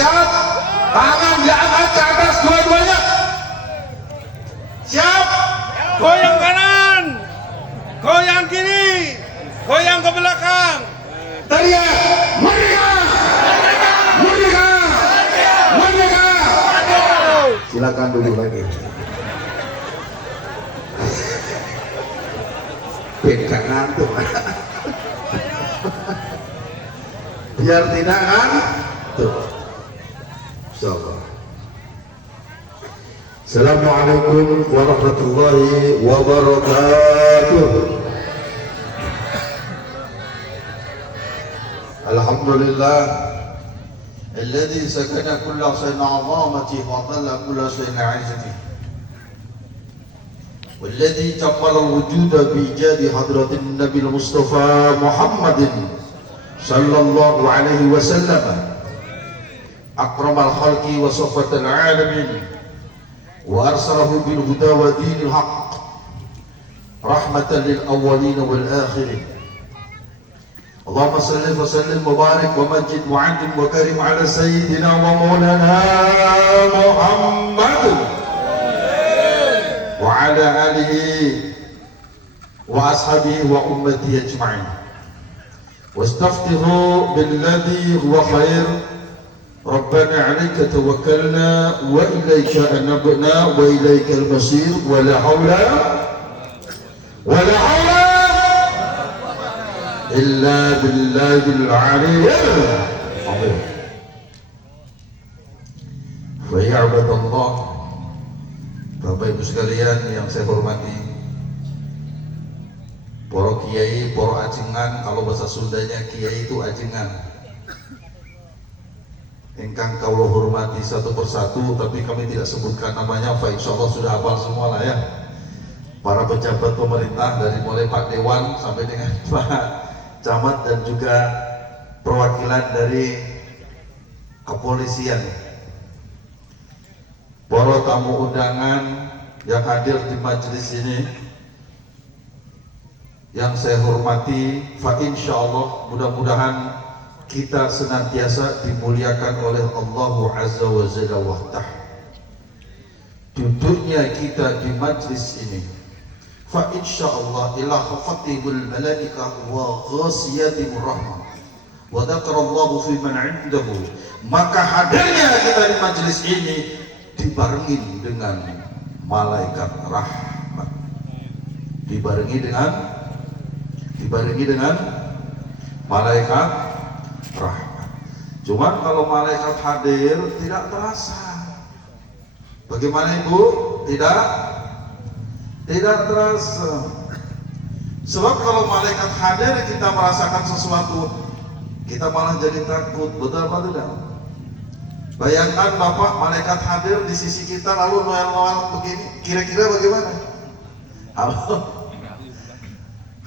siap? Tangan diangkat ke atas dua-duanya. Siap? Goyang kanan, goyang kiri, goyang ke belakang. Teriak merdeka! Merdeka! Merdeka! Silakan duduk lagi. Beda ngantuk. Biar tidak ngantuk. Insyaallah. Assalamualaikum warahmatullahi wabarakatuh. Alhamdulillah alladzi sakana kulla shay'in 'azamati wa dhalla kulla shay'in 'izati. والذي جمل الوجود بإيجاد حضرة النبي المصطفى محمد صلى الله عليه وسلم أكرم الخلق وصفة العالمين وأرسله بالهدى ودين الحق رحمة للأولين والآخرين. اللهم صل وسلم وبارك ومجد وعدل وكرم على سيدنا ومولانا محمد وعلى آله وأصحابه وأمته أجمعين. واستفتحوا بالذي هو خير. ربنا عليك توكلنا وإليك أنبنا وإليك المصير ولا حول إلا بالله العلي العظيم. فيا عباد الله, Bapak Ibu sekalian yang saya hormati, para kiai, para ajengan, kalau bahasa Sundanya kiai itu ajengan. Engkang kaulah hormati satu persatu, tapi kami tidak sebutkan namanya, Pak insyaallah sudah hafal semua lah ya. Para pejabat pemerintah dari mulai Pak Dewan sampai dengan Pak Camat dan juga perwakilan dari kepolisian. Para tamu undangan yang hadir di majelis ini yang saya hormati, fa insyaallah mudah-mudahan kita senantiasa dimuliakan oleh Allah Azza wa Jalla wahdah. Duduknya kita di majelis ini, fa insyaallah ila khafatihul malaikah wa ghasiyatimur rahmah wa dzakarallahu fi man 'indahu, maka hadirnya kita di majelis ini dibarengi dengan malaikat rahmat, dibarengi dengan malaikat rahmat. Cuma kalau malaikat hadir tidak terasa. Bagaimana Ibu? Tidak terasa. Sebab kalau malaikat hadir kita merasakan sesuatu, kita malah jadi takut. Betul apa tidak? Bayangkan Bapak, malaikat hadir di sisi kita lalu noel-noel begini, kira-kira bagaimana?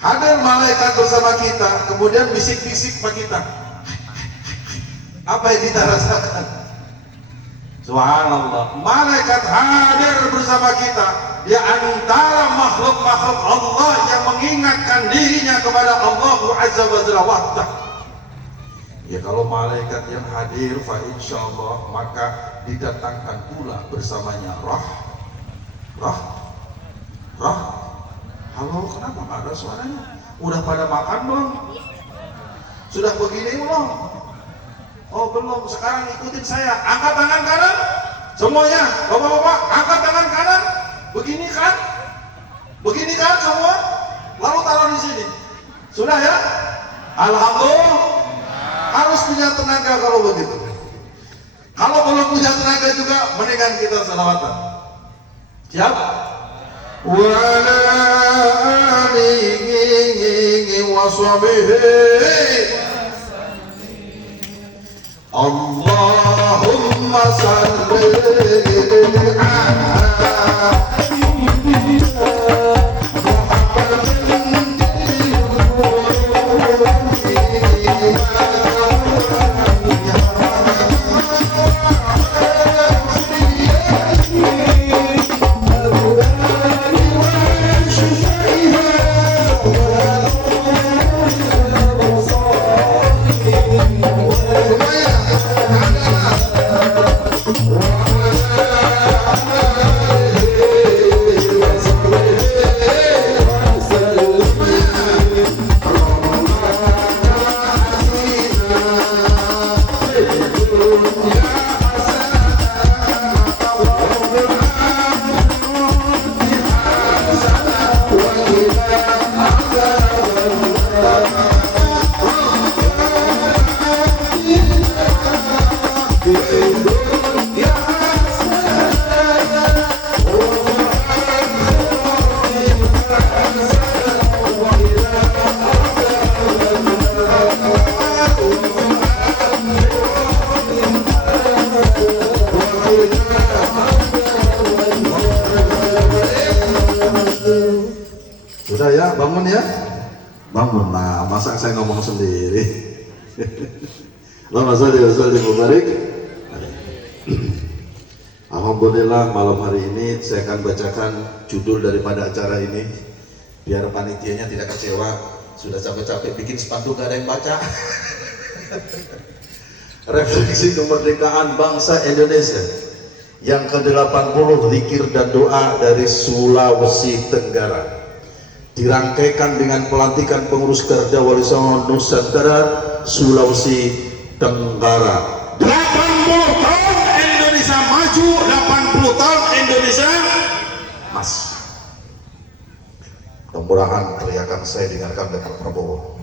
Hadir malaikat bersama kita, kemudian bisik-bisik ke kita. Apa yang kita rasakan? Subhanallah, malaikat hadir bersama kita di antara makhluk-makhluk Allah yang mengingatkan dirinya kepada Allah Azza wa Jalla wahdah. Ya kalau malaikat yang hadir, fa insyaallah maka didatangkan pula bersamanya Halo, kenapa nggak ada suaranya? Udah pada makan belum? Sudah begini belum? Oh belum, sekarang ikutin saya. Angkat tangan kanan, semuanya, bapak-bapak, angkat tangan kanan. Begini kan semua? Lalu taruh di sini. Sudah ya? Alhamdulillah. Harus punya tenaga kalau begitu. Kalau belum punya tenaga juga, mendingan kita selawatan. Siap? Wa ala alihi wa sahbihi Allahumma salli ala semuanya. Sudah ya, bangun ya. Bangun. Nah, masa saya ngomong sendiri. Allahumma sholli wa sallim wa barik. Alhamdulillah, malam hari ini saya akan bacakan judul daripada acara ini biar panitianya tidak kecewa. Sudah capek-capek bikin spanduk gak ada yang baca. Refleksi kemerdekaan bangsa Indonesia yang ke-80, zikir dan doa dari Sulawesi Tenggara, dirangkaikan dengan pelantikan pengurus Garda Wali Songo Nusantara Sulawesi Tenggara. 80 tahun Indonesia maju, 80 tahun Indonesia mas. Mudah-mudahan teriakan saya dengarkan dari Pak Prabowo,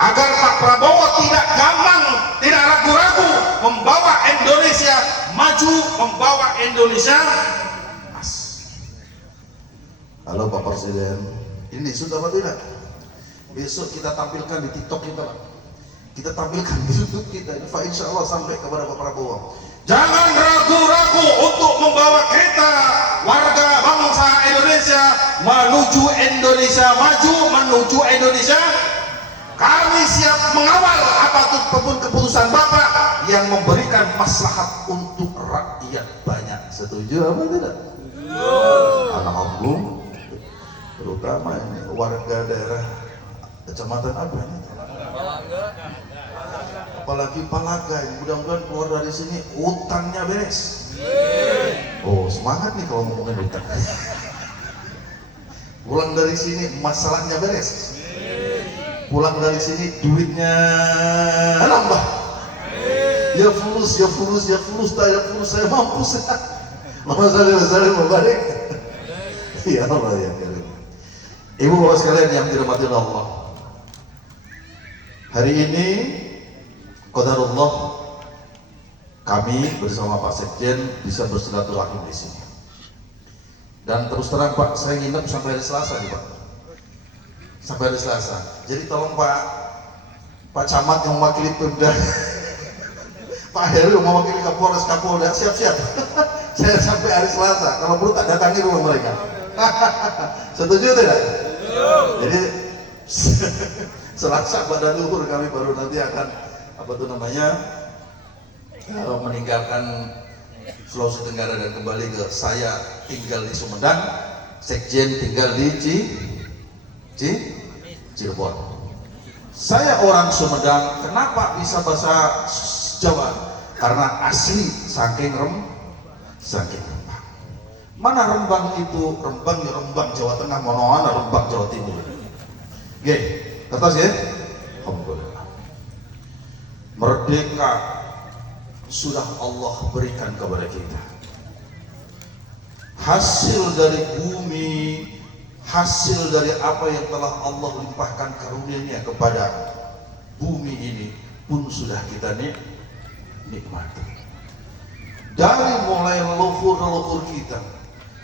agar Pak Prabowo tidak gampang, tidak ragu-ragu membawa Indonesia maju, membawa Indonesia mas. Halo Pak Presiden, ini sudah apa tidak? Besok kita tampilkan di TikTok kita, kita tampilkan di YouTube kita, insya Allah sampai kepada Pak Prabowo. Jangan ragu-ragu untuk membawa kita warga bangsa Indonesia menuju Indonesia maju, menuju Indonesia. Kami siap mengawal apapun keputusan Bapak yang memberikan maslahat untuk rakyat banyak. Setuju apa tidak? Alhamdulillah. Terutama ini warga daerah kecamatan apa ini? Apalagi Palaga, mudah-mudahan keluar dari sini utangnya beres. Oh, semangat nih kalau ngomongin utang. Pulang dari sini masalahnya beres. Pulang dari sini duitnya nambah. Ya fulus, ya fulus, ya fulus, ya fulus, saya mampus. Mama saya membalik. Ya Allah ya Karim. Ibu bapak sekalian yang dirahmati Allah, hari ini qadarullah kami bersama Pak Sekjen bisa bersilaturahim di sini. Dan terus terang Pak, saya nginep sampai hari Selasa nih Pak. Sampai hari Selasa. Jadi tolong Pak Camat yang mewakili Pemda, Pak Heru yang mewakili Kapolres Kapolda, siap-siap. Saya sampai hari Selasa. Kalau perlu tak datangi rumah mereka. Setuju tidak? Jadi Selasa pada luhur kami baru nanti akan meninggalkan Sulawesi Tenggara dan kembali ke saya tinggal di Sumedang, Sekjen tinggal di Cirebon. Saya orang Sumedang, kenapa bisa bahasa Jawa? Karena asli saking Rembang. Mana Rembang itu? Rembang ya Rembang Jawa Tengah, monoana Rembang Jawa Timur. Oke, kertas ya. Alhamdulillah. Merdeka sudah Allah berikan kepada kita. Hasil dari bumi, hasil dari apa yang telah Allah limpahkan karunia-Nya kepada bumi ini pun sudah kita nikmati. Dari mulai leluhur kita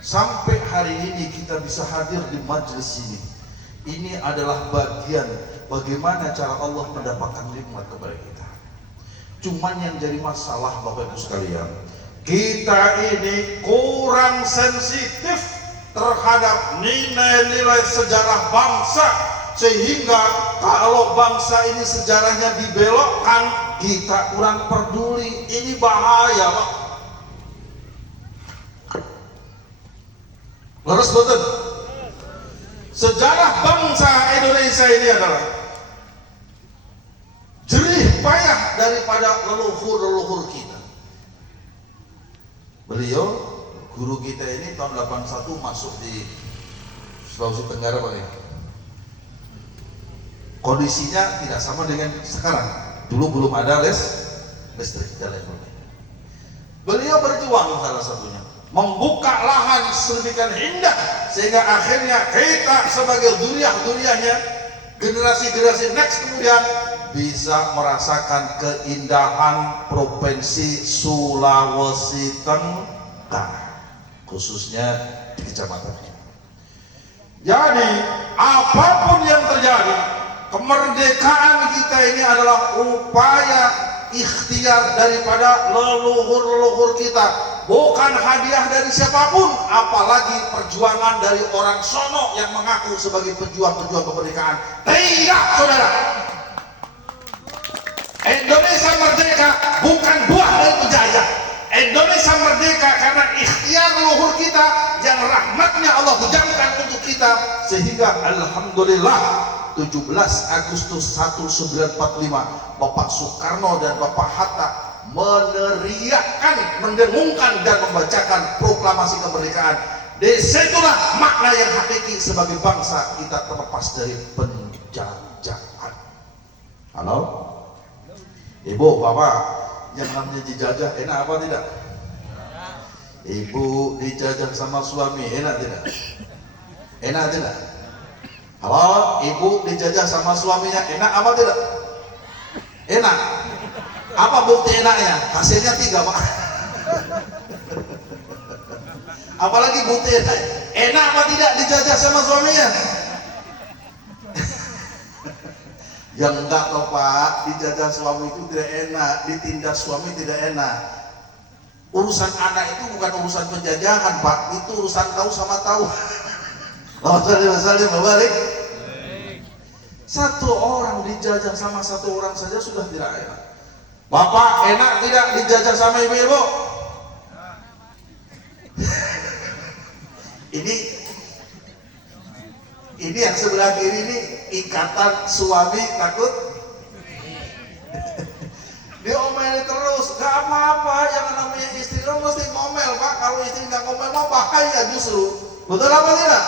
sampai hari ini kita bisa hadir di majelis ini. Ini adalah bagian bagaimana cara Allah mendapatkan nikmat kepada kita. Cuman yang jadi masalah Bapak Ibu sekalian, kita ini kurang sensitif terhadap nilai-nilai sejarah bangsa, sehingga kalau bangsa ini sejarahnya dibelokkan kita kurang peduli. Ini bahaya Pak. Leres betul. Sejarah bangsa Indonesia ini adalah jerih payah daripada leluhur-leluhur kita. Beliau guru kita ini tahun 81 masuk di Sulawesi Tenggara Pak ya. Kondisinya tidak sama dengan sekarang. Dulu belum ada listrik telepon. Beliau berjuang salah satunya, membuka lahan sedemikian indah sehingga akhirnya kita sebagai duriah-duriahnya, generasi-generasi next kemudian bisa merasakan keindahan provinsi Sulawesi Tengah, khususnya di kecamatannya. Jadi apapun yang terjadi, kemerdekaan kita ini adalah upaya ikhtiar daripada leluhur-leluhur kita, bukan hadiah dari siapapun, apalagi perjuangan dari orang sono yang mengaku sebagai pejuang-pejuang kemerdekaan. Tidak, saudara. Indonesia merdeka bukan buah dari penjajah. Indonesia merdeka karena ikhtiar leluhur kita yang rahmatnya Allah hujamkan untuk kita, sehingga alhamdulillah 17 Agustus 1945 Bapak Soekarno dan Bapak Hatta meneriakkan, mendengungkan dan membacakan proklamasi kemerdekaan. Disitulah makna yang hakiki sebagai bangsa kita terlepas dari penjajahan. Halo? Ibu, Bapak, yang namanya dijajah enak apa tidak? Ibu dijajah sama suami enak tidak? Enak tidak? Halo, ibu dijajah sama suaminya enak apa tidak? Enak. Apa bukti enaknya? Hasilnya 3, Pak. Apalagi bukti enak. Enak apa tidak dijajah sama suaminya? Yang enggak toh Pak, dijajah suami itu tidak enak, ditindas suami tidak enak. Urusan anak itu bukan urusan penjajahan Pak, itu urusan tahu sama tahu. Balik. Satu orang dijajah sama satu orang saja sudah tidak enak. Bapak enak tidak dijajah sama ibu-ibu? Ini yang sebelah kiri ini ikatan suami takut diomeli terus. Gak apa-apa, yang namanya istri lo mesti ngomel Pak. Kalau istri nggak ngomel mah bahaya justru. Betul apa tidak?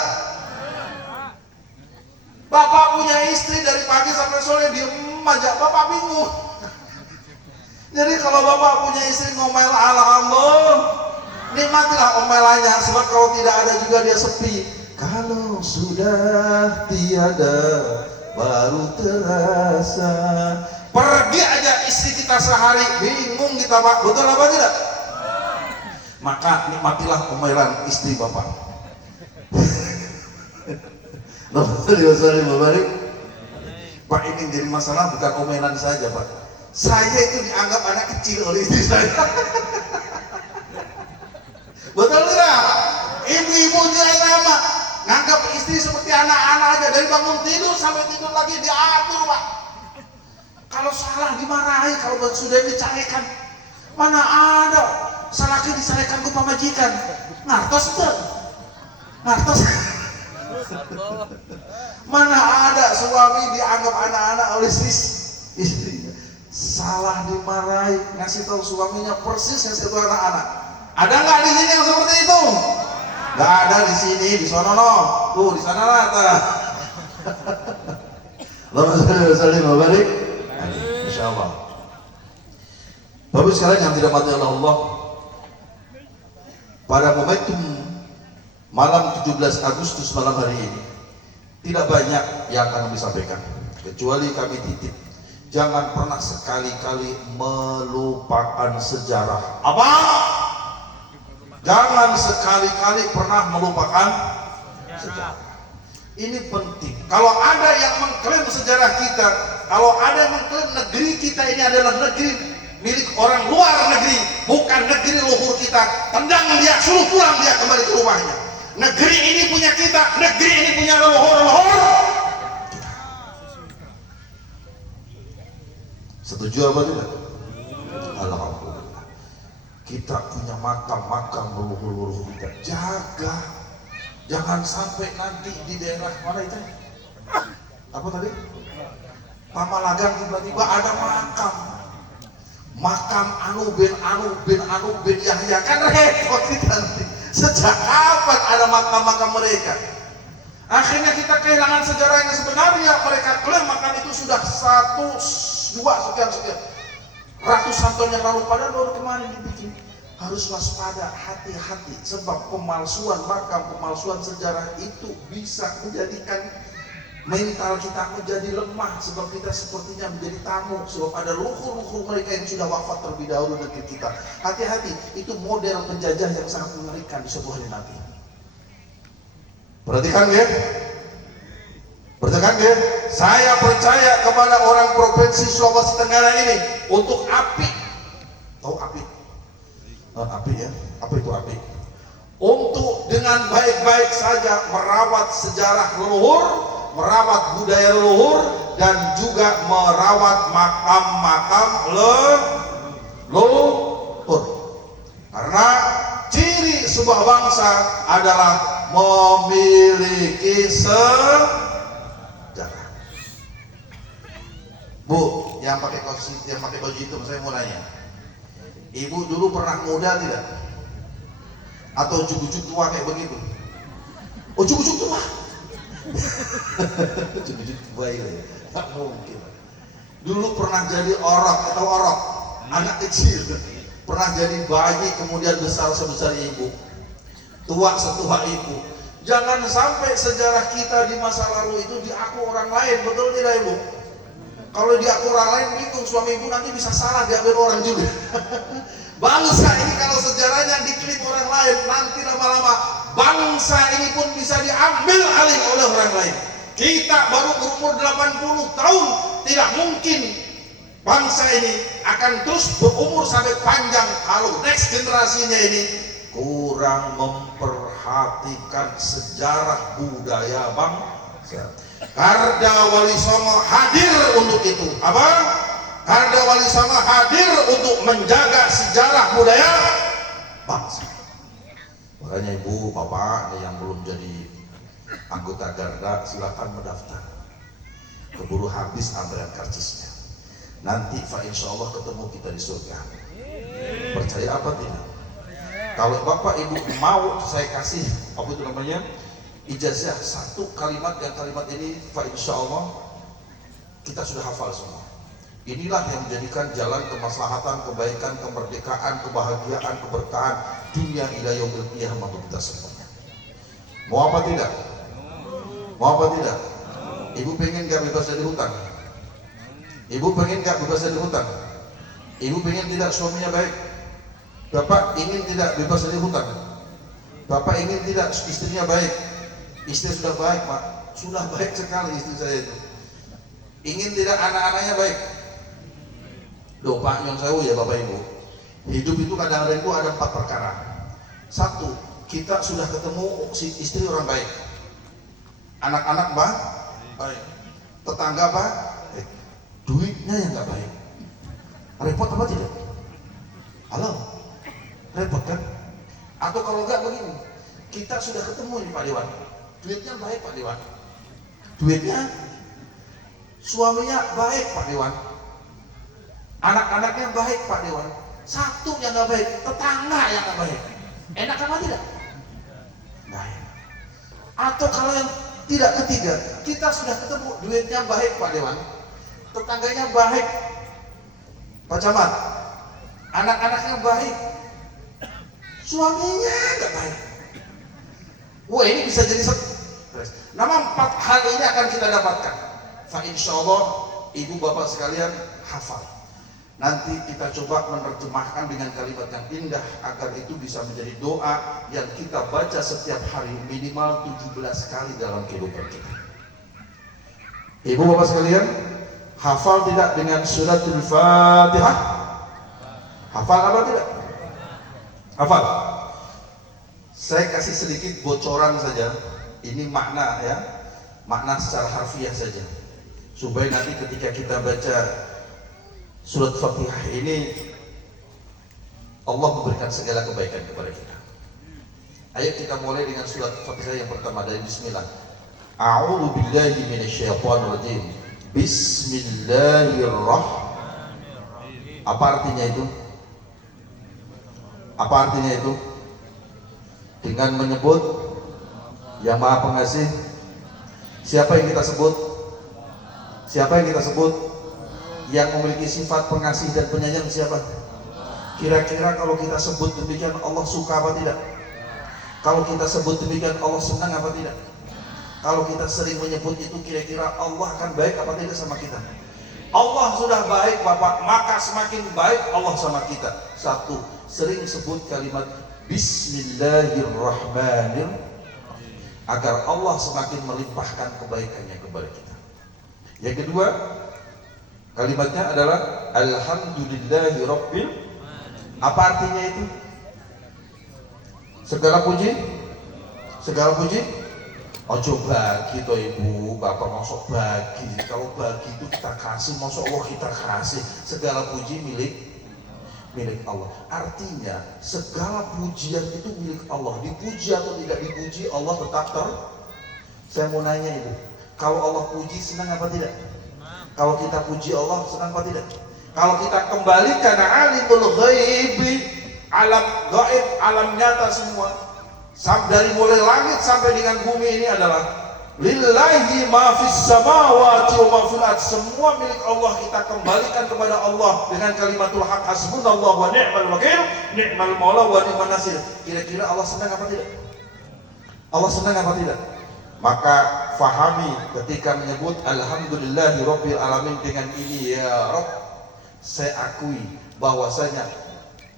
Bapak punya istri dari pagi sampai sore diem aja, Bapak bingung. Jadi kalau Bapak punya istri ngomel, alhamdulillah, nikmatilah omelannya, sebab kalau tidak ada juga dia sepi. Kalau sudah tiada baru terasa. Pergi aja istri kita sehari, bingung kita Pak, betul apa tidak? Maka nikmatilah omelan istri Bapak. Pak, ini jadi masalah bukan omelan saja Pak. Saya itu dianggap anak kecil oleh istri saya. Betul tidak? Ibu-ibu nilai nama nganggap istri seperti anak-anak aja, dari bangun tidur sampai tidur lagi diatur Pak. Kalau salah dimarahi, kalau sudah dicarekan. Mana ada salahnya dicarekan ke pamajikan. Ngartos tuh, ngartos. Mana ada suami dianggap anak-anak oleh istri. Salah dimarahi, ngasih tahu suaminya persis ngasih tahu anak-anak. Ada nggak di sini yang seperti itu? Nggak ada di sini, di sana loh. Tuh di sana lah. Allahumma shalli wa barik. Insyaallah. Bapak sekalian yang tidak mati oleh Allah, pada momentum malam 17 Agustus malam hari ini tidak banyak yang akan kami sampaikan, kecuali kami titip, jangan pernah sekali-kali melupakan sejarah. Apa? Jangan sekali-kali pernah melupakan sejarah. Ini penting. Kalau ada yang mengklaim sejarah kita, kalau ada yang mengklaim negeri kita ini adalah negeri milik orang luar negeri, bukan negeri leluhur kita, tendang dia, suruh pulang dia kembali ke rumahnya. Negeri ini punya kita, negeri ini punya leluhur-leluhur. Setuju apa tidak? Alhamdulillah. Kita punya makam-makam leluhur-leluhur kita, jaga. Jangan sampai nanti di daerah mana itu? Apa tadi? Pamalagan tiba-tiba ada makam anu bin Yahya, kan repot kita nanti. Sejak kapan ada makam-makam mereka? Akhirnya kita kehilangan sejarah yang sebenarnya. Mereka klaim makam itu sudah 1, 2 sekian. ratusan tahun yang lalu, padahal baru kemarin dibikin. Harus waspada, hati-hati, sebab pemalsuan makam, pemalsuan sejarah itu bisa menjadikan mental kita menjadi lemah, sebab kita sepertinya menjadi tamu, sebab ada luhur-luhur mereka yang sudah wafat terlebih dahulu negeri kita. Hati-hati, itu model penjajah yang sangat mengerikan di sebuah hari nanti. Perhatikan ya, perhatikan ya. Saya percaya kepada orang provinsi Sulawesi Tenggara ini untuk api, tahu api? Api ya, apa itu api? Untuk dengan baik-baik saja merawat sejarah leluhur, merawat budaya leluhur, dan juga merawat makam-makam leluhur. Karena ciri sebuah bangsa adalah memiliki sejarah. Bu, yang pakai baju hitam, saya mau nanya, ibu dulu pernah muda tidak? Atau ujuk-ujuk tua kayak begitu? Ujuk-ujuk tua? Ujuk-ujuk tua ya? Gak mungkin. Dulu pernah jadi orok, anak kecil. Pernah jadi bayi, kemudian besar sebesar ibu, tua setua ibu. Jangan sampai sejarah kita di masa lalu itu diaku orang lain, betul tidak ibu? Kalau diaku orang lain, bingung suami ibu nanti bisa salah diambil orang juga. Bangsa ini kalau sejarahnya diklip orang lain, nanti lama-lama bangsa ini pun bisa diambil alih oleh orang lain. Kita baru berumur 80 tahun, tidak mungkin bangsa ini akan terus berumur sampai panjang kalau next generasinya ini kurang memperhatikan sejarah budaya bangsa. Garda Wali Songo hadir untuk itu. Apa? Garda Wali Songo hadir untuk menjaga sejarah budaya bangsa. Makanya ibu, bapak yang belum jadi anggota Garda, silakan mendaftar. Keburu habis antrean karcisnya. Nanti insya Allah ketemu kita di surga. Percaya apa tidak? Kalau bapak ibu mau, saya kasih apa itu namanya, ijazah satu kalimat, yang kalimat ini insya Allah kita sudah hafal semua. Inilah yang menjadikan jalan kemaslahatan, kebaikan, kemerdekaan, kebahagiaan, keberkahan dunia ila yaumil qiyamah untuk kita semuanya. Mau apa tidak? Mau apa tidak? Ibu pengen gak bebas dari hutang? Ibu pengen gak bebas dari hutang? Ibu pengen tidak suaminya baik? Bapak ingin tidak bebas dari hutang? Bapak ingin tidak istrinya baik? Istri sudah baik, Pak. Sudah baik sekali istri saya itu. Ingin tidak anak-anaknya baik? Loh Pak Nyon Sewu ya Bapak Ibu. Hidup itu kadang-kadang itu ada 4 perkara. 1, kita sudah ketemu si istri orang baik. Anak-anak baik. Tetangga baik. Duitnya yang nggak baik. Repot apa tidak? Halo? Repot kan? Atau kalau nggak begini, kita sudah ketemu nih Pak Dewan. Duitnya baik Pak Dewan. Duitnya, suaminya baik Pak Dewan. Anak-anaknya baik Pak Dewan. Satu yang nggak baik, tetangga yang nggak baik. Enak apa tidak? Baik. Atau kalau yang tidak ketiga, kita sudah ketemu, duitnya baik Pak Dewan, tetangganya baik Pak Camat, anak-anaknya baik, suaminya nggak baik. Wah ini bisa jadi stres. Nama 4 hal ini akan kita dapatkan. Insya Allah ibu bapak sekalian hafal. Nanti kita coba menerjemahkan dengan kalimat yang indah agar itu bisa menjadi doa yang kita baca setiap hari minimal 17 kali dalam kehidupan kita. Ibu bapak sekalian, hafal tidak dengan suratul Fatihah? Hafal apa tidak? Hafal. Saya kasih sedikit bocoran saja. Ini makna ya, makna secara harfiah saja. Supaya nanti ketika kita baca surat Fatihah ini Allah memberikan segala kebaikan kepada kita. Ayo kita mulai dengan surat Fatihah yang pertama dari bismillah. A'udzu billahi minasyaitonir rajim. Bismillahirrahmanirrahim. Apa artinya itu? Apa artinya itu? Dengan menyebut Yang Maha Pengasih. Siapa yang kita sebut? Siapa yang kita sebut? Yang memiliki sifat pengasih dan penyayang siapa? Kira-kira kalau kita sebut demikian Allah suka apa tidak? Kalau kita sebut demikian Allah senang apa tidak? Kalau kita sering menyebut itu, kira-kira Allah akan baik apa tidak sama kita? Allah sudah baik Bapak, maka semakin baik Allah sama kita. Satu, sering sebut kalimat Bismillahirrahmanirrahim agar Allah semakin melimpahkan kebaikannya kepada kita. Yang kedua, kalimatnya adalah Alhamdulillahi Rabbil. Apa artinya itu? Segala puji, segala puji. Ojo bagi toh ibu, bapak masuk bagi. Kalau bagi itu kita kasih, masuk Allah kita kasih. Segala puji milik Allah. Artinya segala pujian itu milik Allah. Dipuji atau tidak dipuji, Allah tetap Saya mau nanya ibu, kalau Allah puji senang apa tidak? Kalau kita puji Allah senang apa tidak? Kalau kita kembalikan alimul ghaibi, alam gaib, alam nyata semua, dari mulai langit sampai dengan bumi ini adalah lillahi ma fis samawati wa ma fil ardh, semua milik Allah. Kita kembalikan kepada Allah dengan kalimatul haq, hasbunallahu wa ni'mal wakil, ni'mal maula wa ni'man nasir. Kira-kira Allah senang apa tidak? Allah senang apa tidak? Maka fahami ketika menyebut alhamdulillahi rabbil alamin dengan ini, ya Rabb, saya akui bahwasanya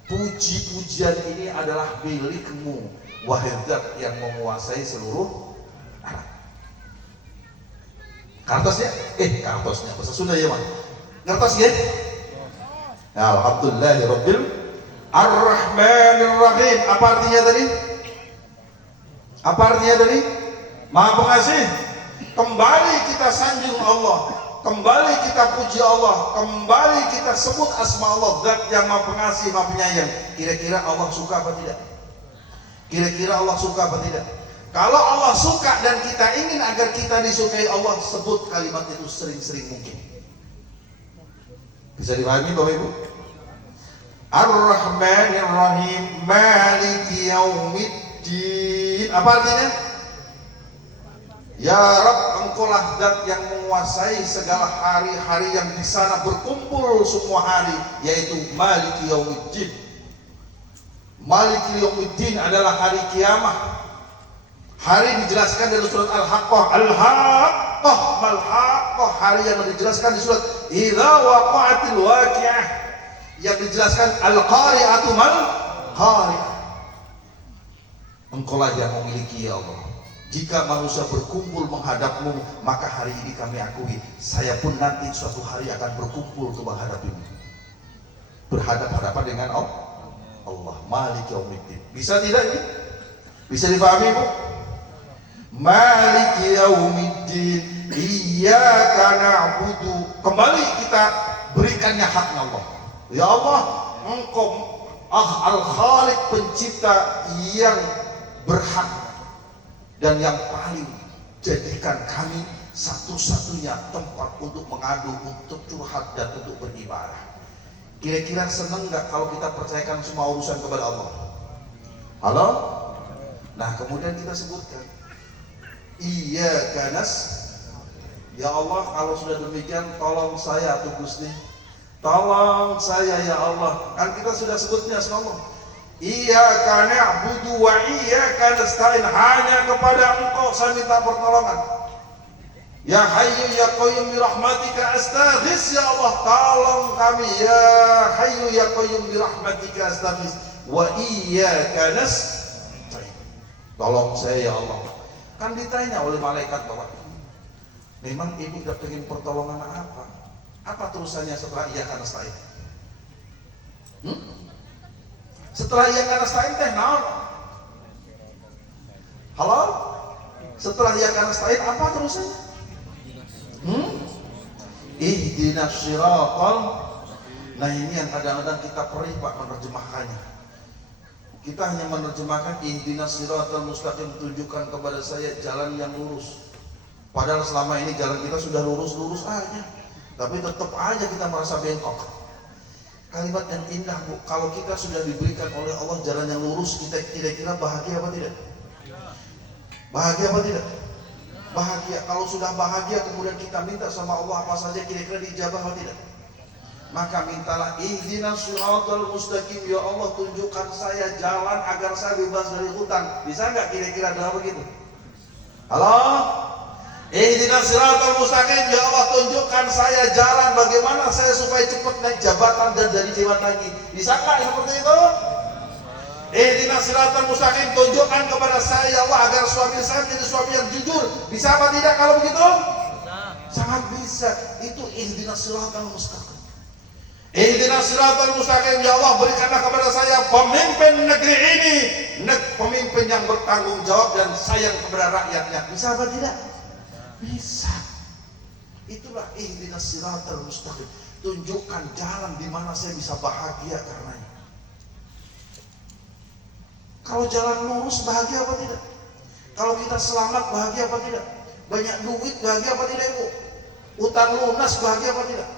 puji-pujian ini adalah milikmu, wahai Zat yang menguasai seluruh alam. Kartosnya? Kartosnya bahasa Sunda ya man. Kartos ya? Alhamdulillahi Rabbil Ar-Rahmanir Rahim. Apa artinya tadi? Apa artinya tadi? Maha pengasih. Kembali kita sanjung Allah, kembali kita puji Allah, kembali kita sebut asma Allah, Zat yang maha pengasih, maha penyayang. Kira-kira Allah suka apa tidak? Kira-kira Allah suka apa tidak? Kalau Allah suka dan kita ingin agar kita disukai Allah, sebut kalimat itu sering-sering mungkin. Bisa dipahami Bapak Ibu? Ar-Rahmanir Rahim, Maliki Yaumiddin. Apa artinya? Ya Rabb, Engkaulah Zat yang menguasai segala hari-hari yang di sana berkumpul semua hari, yaitu Maliki Yaumiddin. Maliki Yaumiddin adalah hari kiamat. Hari dijelaskan dalam surat Al-Haqqah. Al-Haqqah, Mal-Haqqah, hari yang dijelaskan di surat Idza Waqa'atil Waqi'ah, yang dijelaskan Al-Qari'atu Mal-Qari'ah. Engkaulah yang memiliki ya Allah. Jika manusia berkumpul menghadapmu, maka hari ini kami akui, saya pun nanti suatu hari akan berkumpul untuk menghadapimu, berhadap-hadapan dengan Allah. Maliki Yaumiddin. Bisa tidak ini? Bisa dipahami Bu? Maliki Yaumiddin, Iyyaka na'budu. Kembali kita berikannya haknya Allah. Ya Allah, Engkau Al-Khaliq, pencipta yang berhak dan yang paling, jadikan kami satu-satunya tempat untuk mengadu, untuk curhat dan untuk beribadah. Kira-kira seneng nggak kalau kita percayakan semua urusan kepada Allah? Halo? Nah kemudian kita sebutkan Iyyaka ya Allah, kalau sudah demikian tolong saya tuh Gusti, tolong saya ya Allah. Kan kita sudah sebutnya semua. Iyyaka na'budu wa iyyaka nasta'in, hanya kepada Engkau saya minta pertolongan. Ya Hayyu ya Qayyum bi rahmatika astaghits, ya Allah tolong kami. Ya Hayyu ya Qayyum bi rahmatika astaghits wa iyyaka nasta'in, tolong saya ya Allah. Kan ditanya oleh malaikat bahwa memang ibu tidak ingin pertolongan apa? Apa terusannya setelah iyyaka nasta'in? Setelah iyyaka nasta'in teh naon? Halo? Setelah iyyaka nasta'in apa terusannya? Ihdinas siratal. Nah ini yang kadang-kadang kita perih Pak menerjemahkannya. Kita hanya menerjemahkan ihdinas siratal mustaqim, tunjukkan kepada saya jalan yang lurus. Padahal selama ini jalan kita sudah lurus-lurus aja, tapi tetap aja kita merasa bengkok. Kalimat yang indah Bu, kalau kita sudah diberikan oleh Allah jalan yang lurus, kita kira-kira bahagia apa tidak? Bahagia apa tidak? Bahagia. Kalau sudah bahagia kemudian kita minta sama Allah apa saja, kira-kira dijabah atau tidak? maka mintalah ihdinas siratal mustaqim, ya Allah tunjukkan saya jalan agar saya bebas dari hutang. Bisa nggak kira-kira doa begitu? Halo? Ihdinas siratal mustaqim, ya Allah tunjukkan saya jalan bagaimana saya supaya cepat naik jabatan dan jadi dewan lagi. Bisa nggak seperti itu? Ihdinas siratal mustaqim, tunjukkan kepada saya ya Allah agar suami saya menjadi suami yang jujur. Bisa apa tidak kalau begitu? Sangat bisa. Itu ihdinas siratal mustaqim. Ihdinas siratal mustaqim, ya Allah berikanlah kepada saya pemimpin negeri ini, pemimpin yang bertanggung jawab dan sayang kepada rakyatnya. Bisa apa tidak? Bisa. Itulah ihdinas siratal mustaqim. Tunjukkan jalan di mana saya bisa bahagia karenanya. Kalau jalan lurus bahagia apa tidak? Kalau kita selamat bahagia apa tidak? Banyak duit bahagia apa tidak, Ibu? Utang lunas bahagia apa tidak?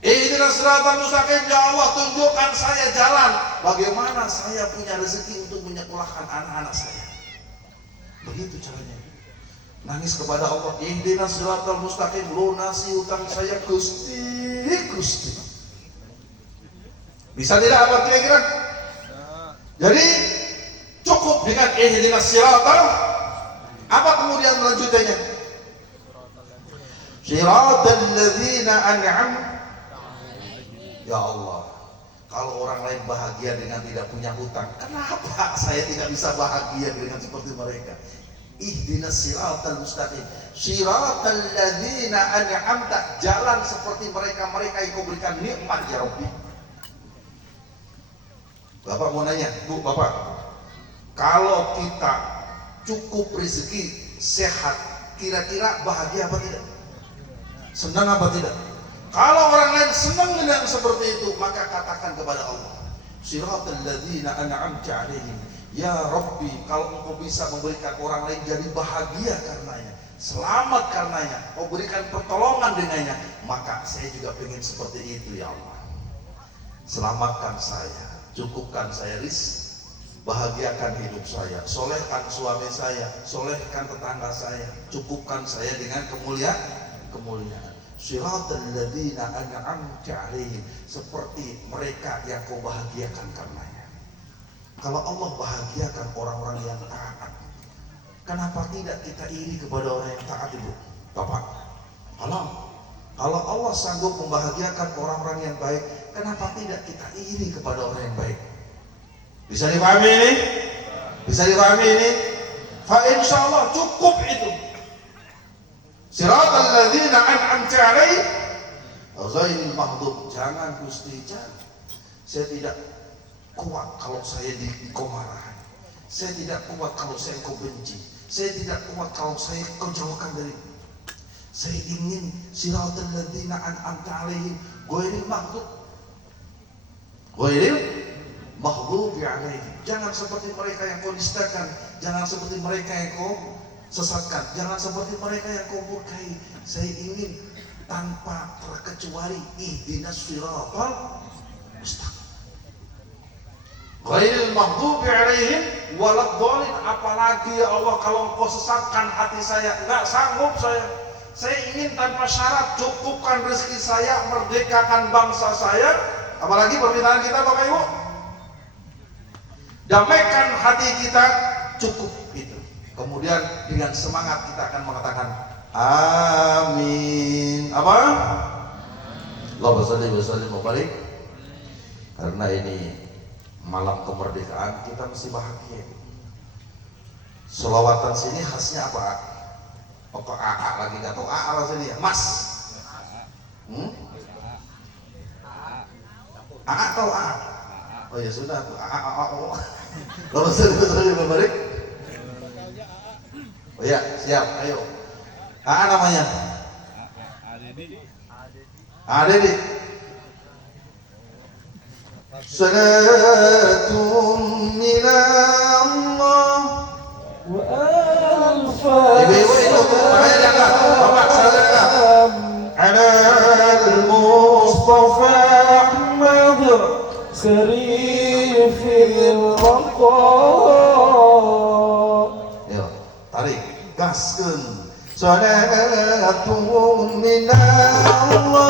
Ihdinas siratal mustaqim, ya Allah tunjukkan saya jalan bagaimana saya punya rezeki untuk menyekolahkan anak-anak saya. Begitu caranya. Nangis kepada Allah, ihdinas siratal mustaqim, lunasi utang saya Gusti, Gusti. Bisa tidak apa kira-kira? Jadi cukup dengan ihdinas siratal. Apa kemudian lanjutannya? Siratal ladzina an'amta. Ya Allah, kalau orang lain bahagia dengan tidak punya hutang, kenapa saya tidak bisa bahagia dengan seperti mereka? Ihdinas siratal mustaqim, siratal ladzina an'amta, jalan seperti mereka-mereka yang kau berikan nikmat ya Rabbi. Bapak mau nanya, Bu, Bapak, kalau kita cukup rezeki, sehat, kira-kira bahagia apa tidak? Senang apa tidak? Kalau orang lain senang dengan seperti itu, maka katakan kepada Allah, siratal ladzina an'amta 'alaihim, ya Rabbi, kalau Engkau bisa memberikan orang lain jadi bahagia karenanya, selamat karenanya, Kau berikan pertolongan dengannya, maka saya juga ingin seperti itu ya Allah. Selamatkan saya, cukupkan saya rizki, bahagiakan hidup saya, solehkan suami saya, solehkan tetangga saya, cukupkan saya dengan kemuliaan. Siratal ladzina an'amta 'alaihim, seperti mereka yang Kau bahagiakan karenanya. Kalau Allah bahagiakan orang-orang yang taat, kenapa tidak kita iri kepada orang yang taat, Ibu? Bapak, kalau Allah sanggup membahagiakan orang-orang yang baik, kenapa tidak kita iri kepada orang yang baik? Bisa dipahami ini? Bisa dipahami ini? Fa insyaallah cukup itu. Siratal ladzina an'amta 'alaihim ghairil maghdub. Jangan Gusti, jangan. Saya tidak kuat kalau saya Engkau marahan. Saya tidak kuat kalau saya Engkau benci. Saya tidak kuat kalau saya Engkau jauhkan dari. Saya ingin siratal ladzina an'amta 'alaihim ghairil maghdub. Ghairil maghdub 'alaihim. Jangan seperti mereka yang Kau nistakan, jangan seperti mereka yang Kau sesatkan, jangan seperti mereka yang Kau murkai. Saya ingin tanpa terkecuali ihdinas siratal mustaqim ghairil maghdubi 'alaihim waladdallin. Apalagi ya Allah kalau Engkau sesatkan hati saya, enggak sanggup saya. Saya ingin tanpa syarat, cukupkan rezeki saya, merdekakan bangsa saya. Apalagi permintaan kita Bapak Ibu, damaikan hati kita, cukup itu. Kemudian dengan semangat kita akan mengatakan amin. Apa? Allahumma shalli wa sallim wa barik. Karena ini malam kemerdekaan, kita mesti bahagia. Selawatan sini khasnya apa? Pokok AA lagi, nggak tahu AA rasanya ya, Mas. AA tahu AA? Oh ya sudah tuh AA. Allahumma shalli wa sallim wa barik. Oh ya, siap, ayo. Namanya? Adedi. Salatum minallah wa alfa. Ibu-ibu itu, makanya jaga. Bapak, saya jaga. Ala al-Mustafa Ahmad Sarifil Maqam. Tarik, gaskeun. Salatum minallah wa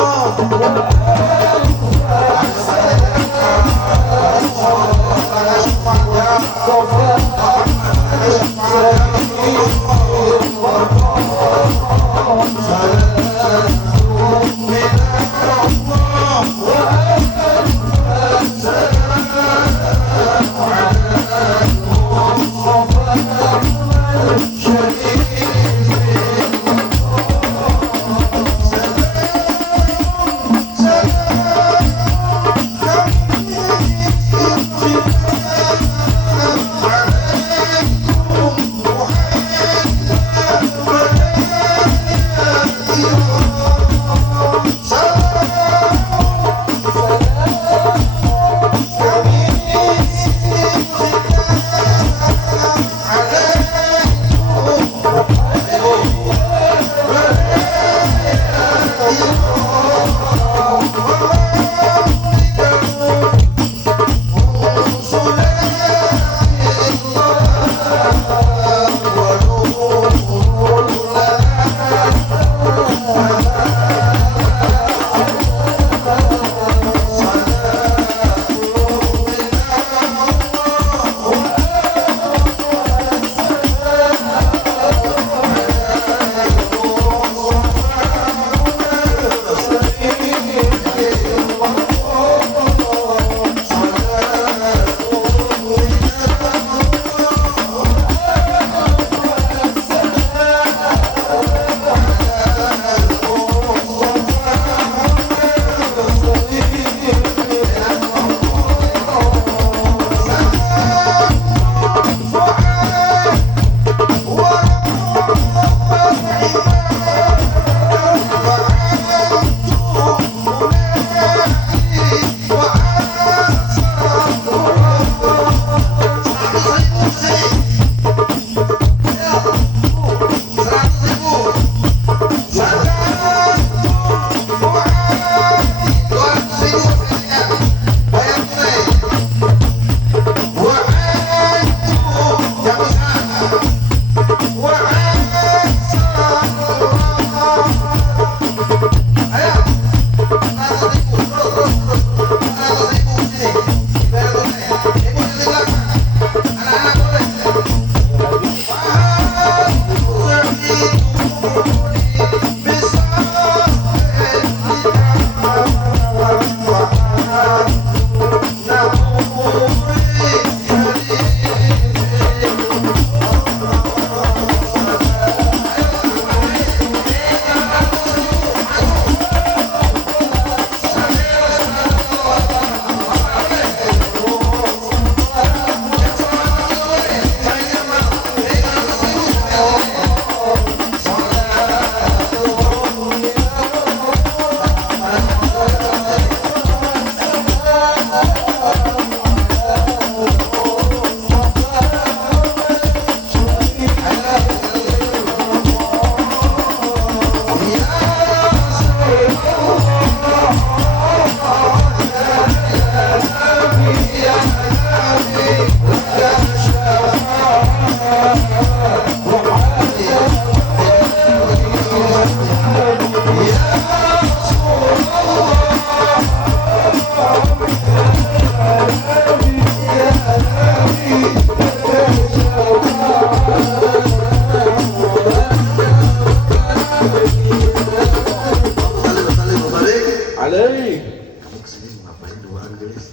Alai. Kamu kesini mau ngapain duaan guys?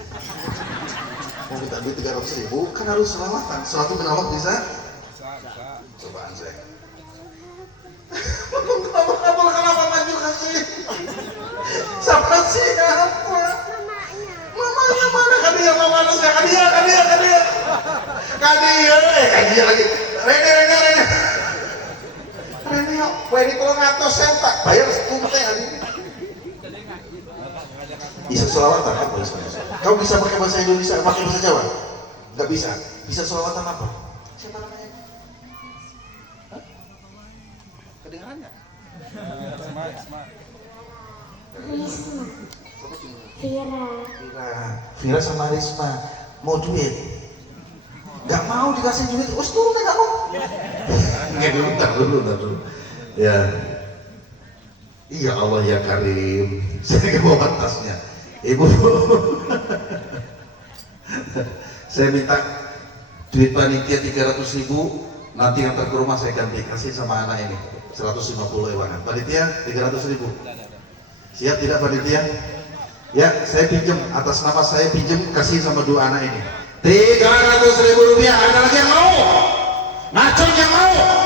Mau minta duit 300.000 kan harus selawatan. Selawat menawak bisa? Cobaan saya. Kenapa maju kasih? Siapa siapa? Mamanya mana? Kadia mamanya saya. Kadia lagi. Rene. Rene yuk. Ini kalau ngatos saya tak bayar sepunte hari ini. Bisa selawatan apa? Kamu bisa pakai bahasa Indonesia, pakai bahasa Jawa? Nggak bisa. Bisa selawatan apa? Siapa namanya? Hah? Kedengaran nggak? Vira sama Risma mau duit, nggak mau dikasih duit, us turun nggak mau. Nggak dulu. Ya, iya Allah ya Karim, saya ke bawah tasnya, Ibu. Saya minta duit panitia 300.000, nanti antar ke rumah saya ganti, kasih sama anak ini 150 ewangan. Panitia 300.000. Siap tidak panitia? Ya, saya pinjam atas nama saya pinjam kasih sama dua anak ini. 300.000 rupiah. Ada lagi yang mau? Ngacung yang mau?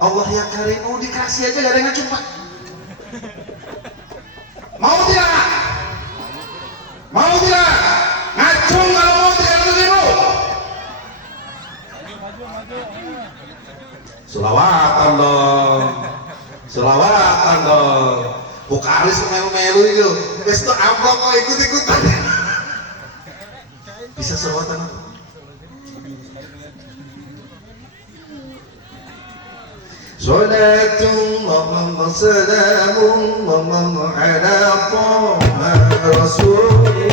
Allah ya Karim, mau dikasih aja gak ada yang ngacung Pak. Mau tidak? Mau tidak? Ngacung kalau mau 300.000. Selawatan dong. Bukaris melu-melu itu. Wes tuh amplop kok ikut-ikutan. Bisa selawatan apa? Salatullah wa salamun ala Taha Rasulillah.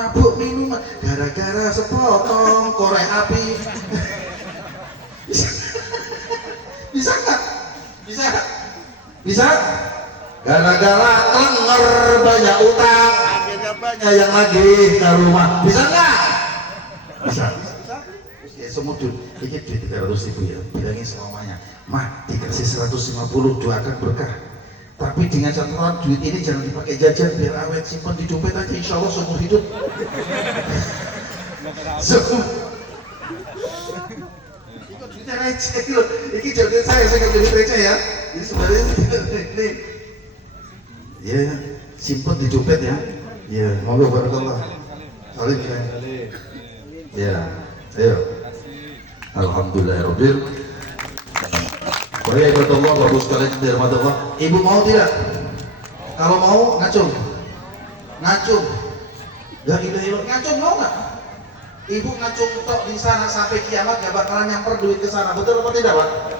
mabuk minuman gara-gara sepotong korek api. Bisa nggak? Bisa? Gara-gara kelengar banyak utang, akhirnya banyak yang lagi ke rumah. Bisa nggak? Bisa. Ya semudut, ini duit 300.000 ya, bilangin semuanya. Mah, dikasih 150, doakan berkah. Tapi dengan catatan duit ini jangan dipakai jajan, biar awet, simpan di dompet aja, insya Allah seumur hidup. Itu duitnya receh loh, ini jadian saya nggak jadi receh ya. Ini sebenarnya ini, ya simpan di dompet ya. Ya, monggo barakallah. Salim ya. Ya, ayo. Alhamdulillahirabbil. Wahai ibadah Allah, bagus sekalian dirahmati Allah. Ibu mau tidak? Kalau mau ngacung. Ngacung. Ya ilah ngacung mau nggak? Ibu ngacung tok di sana sampai kiamat gak bakalan nyamper duit ke sana. Betul apa tidak, Pak?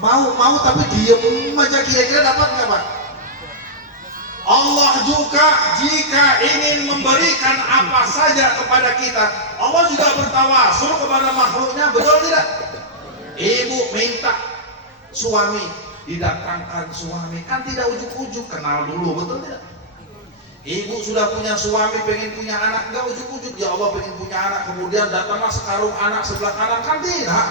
Mau tapi diem aja, kira-kira dapat nggak, Pak? Allah juga jika ingin memberikan apa saja kepada kita, Allah juga bertawasul kepada makhluknya, betul tidak? Ibu minta suami, didatangkan suami, kan tidak ujuk-ujuk, kenal dulu, betul tidak? Ibu sudah punya suami, pengen punya anak, enggak ujuk-ujuk, ya Allah pengen punya anak, kemudian datanglah sekarung anak sebelah kanan, kan tidak?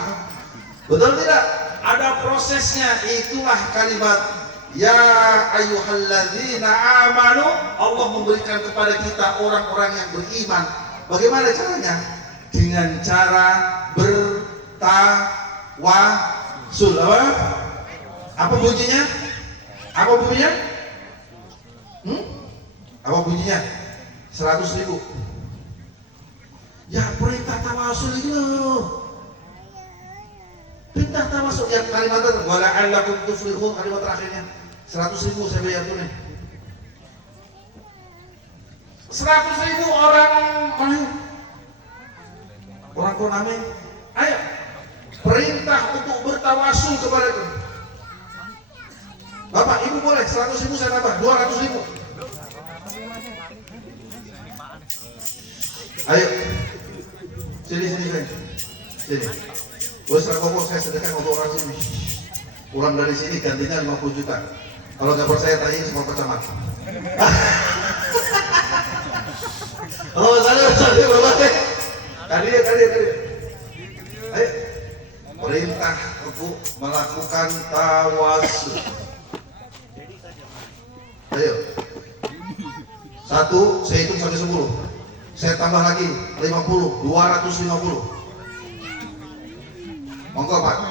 Betul tidak? Ada prosesnya, itulah kalimat ya ayyuhalladzina amanu. Allah memberikan kepada kita orang-orang yang beriman. Bagaimana caranya? Dengan cara bertawasul. Apa bunyinya? Apa bunyinya? Apa bunyinya? 100.000. Ya perintah tawasul itu loh. Perintah tawasul yang kalimat itu wala'allakum tuflihun, kalimat terakhirnya 100.000 saya bayar tunai. 100.000 orang Koname, ayo perintah untuk bertawasul kepada itu. Bapak, Ibu boleh 100.000 saya tambah 200.000. Ayo, sini saya. Sini. Bos Rabowo, saya sedekah untuk orang sini. Pulang dari sini gantinya 50 juta. Kalau nggak percaya tanya semua kecamatan. Oh, saya berapa? Kali. Ayo, perintah untuk melakukan tawasul. Ayo, 1, saya hitung sampai 10. Saya tambah lagi 50, 250. Monggo Pak.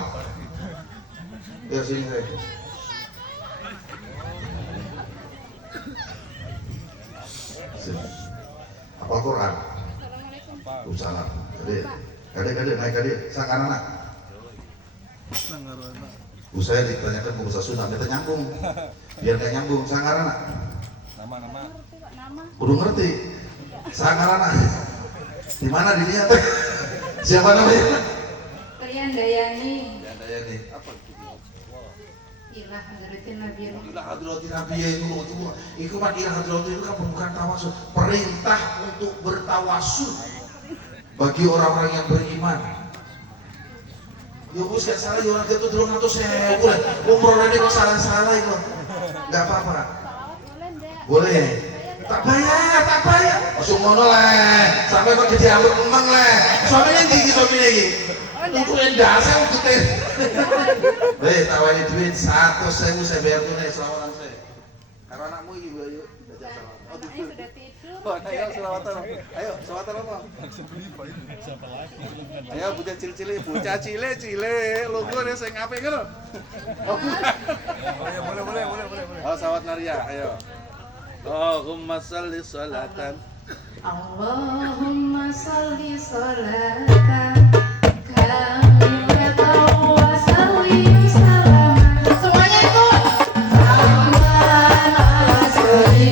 Ya sini saya. Sini. Apal Quran. Salam. Kade naik kade. Sang anak. Bu saya ditanyakan Bu Ustaz Sunam, kita nyambung. Biar gak nyambung. Sang anak. Nama. Udah ngerti. Sang anak. Di mana dirinya teh? Siapa namanya? Dayani. Apa? Ilah hadratin Nabi. Ilah hadratin Nabi itu kan ilah hadratin itu kan bukan tawasul, perintah untuk bertawasul bagi orang-orang yang beriman. Ya bos, gak salah ya orang itu dulu ngatur saya boleh. Umroh ini kok salah itu. Enggak apa-apa. Boleh. Tak bayar. Langsung ngono lah. Sampai kok jadi ambek emang lah. Suaminya gigi. Untuk endasnya untuk teh. Hei, tawari duit 100.000 saya bayar tunai selawatan saya. Karena anakmu ibu ayo. Anaknya sudah tidur. Ayo selawatan. Ayo selawatan apa? Ayo bocah cile. Logo deh saya ngapain kan? Boleh. Oh sawat Naria, ayo. Allahumma shalli sholatan. Allahumma sholli sholatan kamilatan wa sallim salaman. Semuanya ikut. Allahumma sholli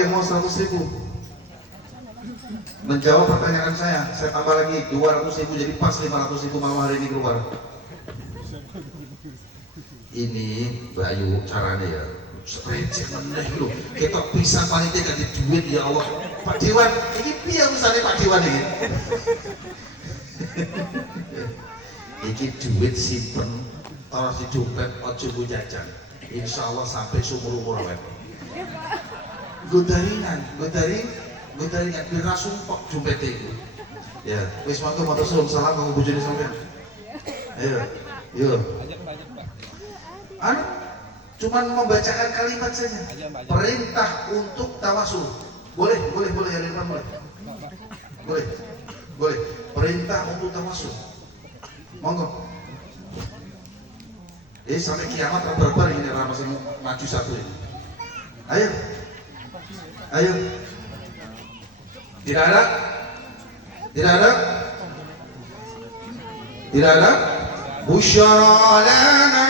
yang mau 100.000 menjawab pertanyaan saya tambah lagi 200.000 jadi pas 500.000 malam hari ini keluar. Ini Bayu caranya ya receh meneh lho. Kita bisa panitia ganti duit ya Allah. Pak Dewan, ini piye urusane Pak Dewan iki? Iki duit simpen taruh di dompet aja mbok jajan. Insyaallah sampai seumur-umur awet. Godaringan biar sumpek dompet itu. Ya, wis mangke matur suwun salam kanggo bojone sampean. Ayo. Anu cuman membacakan kalimat saja. Perintah untuk tawasul. Boleh ya Ridwan, boleh. Perintah untuk tawasul. Monggo. Sampai kiamat berbar ini masih maju satu ini. Ayo. Tidak ada. Busyara lana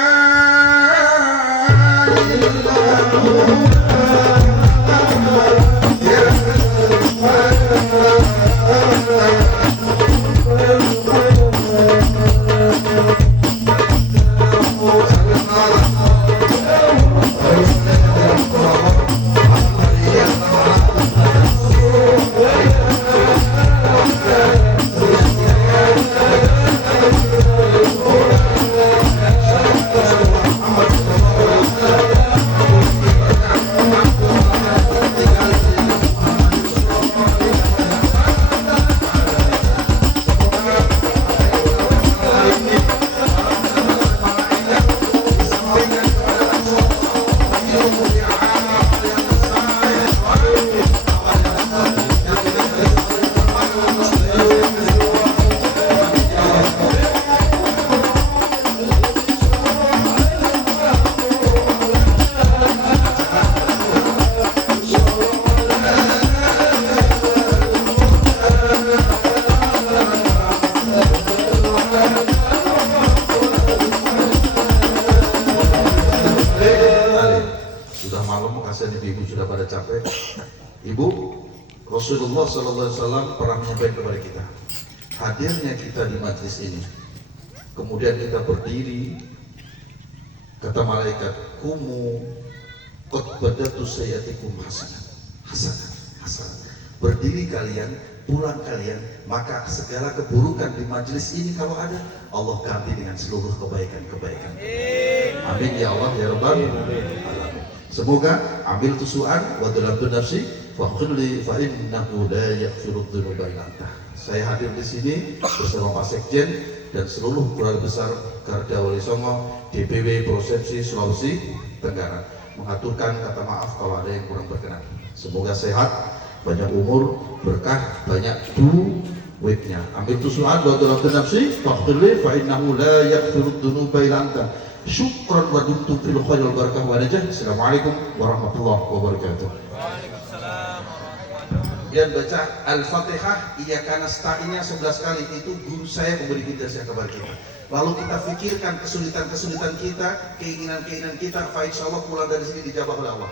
Ibu, Rasulullah SAW pernah menyampaikan kepada kita, hadirnya kita di majlis ini, kemudian kita berdiri, kata malaikat, kumu qad badatu sayyatikum hasanah. Berdiri kalian, pulang kalian, maka segala keburukan di majlis ini kalau ada, Allah ganti dengan seluruh kebaikan-kebaikan. Amin ya Allah ya Rabbal alamin. Semoga ambil tusuan wa dalamtu nafsi fa khulli fa innahu la yaghfiru dzunuba illa anta. Saya hadir di sini bersama Pak Sekjen dan seluruh keluarga besar Garda Wali Songo DPW Provinsi Sulawesi Tenggara. Mengaturkan kata maaf kalau ada yang kurang berkenan. Semoga sehat, banyak umur, berkah, banyak duitnya. Ambil tusuan wa dalamtu nafsi fa khulli fa innahu la yaghfiru dzunuba illa anta. Syukran wa dumtum fil khair wal barakah wa najah. Assalamualaikum warahmatullahi wabarakatuh. Dan baca Al-Fatihah iyyaka nasta'innya 11 kali, itu guru saya memberi penjelasan kepada kita. Lalu kita pikirkan kesulitan-kesulitan kita, keinginan-keinginan kita, fa insyaallah pulang dari sini dijabah oleh Allah.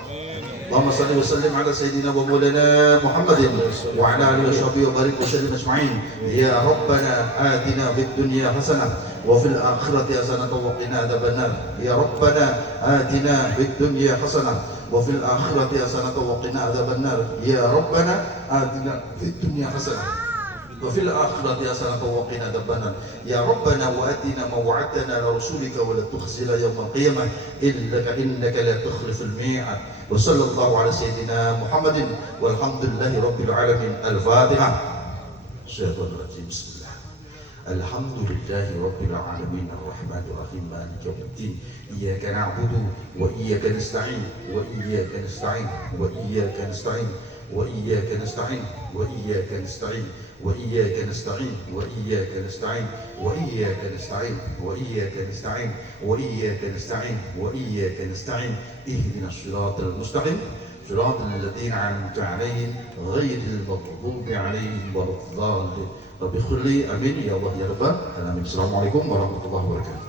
Allahumma shalli wa sallim ala sayyidina wa maulana Muhammadin wa ala alihi washabihi wa barik wa sallim ajma'in. Ya Rabbana atina fid dunya hasanah وفي الآخرة حسنة وقنا عذاب النار يا ربنا آتنا في الدنيا حسنة وفي الآخرة حسنة وقنا عذاب النار يا ربنا آتنا في الدنيا حسنة وفي الآخرة حسنة وقنا عذاب النار يا ربنا وآتنا ما وعدتنا على رسولك ولا تخزنا يوم القيامة إنك لا تخلف الميعاد وصلى الله على سيدنا محمد والحمد لله رب العالمين. الفاتحة. الشيطان الرجيم. بسم الله. Alhamdulillahi Rabbil Alamin Ar-Rahmanir Rahim Maliki Yawmiddin. Iyyaka na'budu wa iyyaka nasta'in wa iyyaka nasta'in wa iyyaka nasta'in wa iyyaka nasta'in wa iyyaka nasta'in wa iyyaka nasta'in wa iyyaka nasta'in wa iyyaka nasta'in wa iyyaka nasta'in wa iyyaka nasta'in wa iyyaka nasta'in ihdinas siratal mustaqim صراط الذين أنعمت عليهم غير المغضوب عليهم ولا الضالين. رب اغفر لي آمين يا الله يا رب العالمين. السلام عليكم ورحمة الله وبركاته.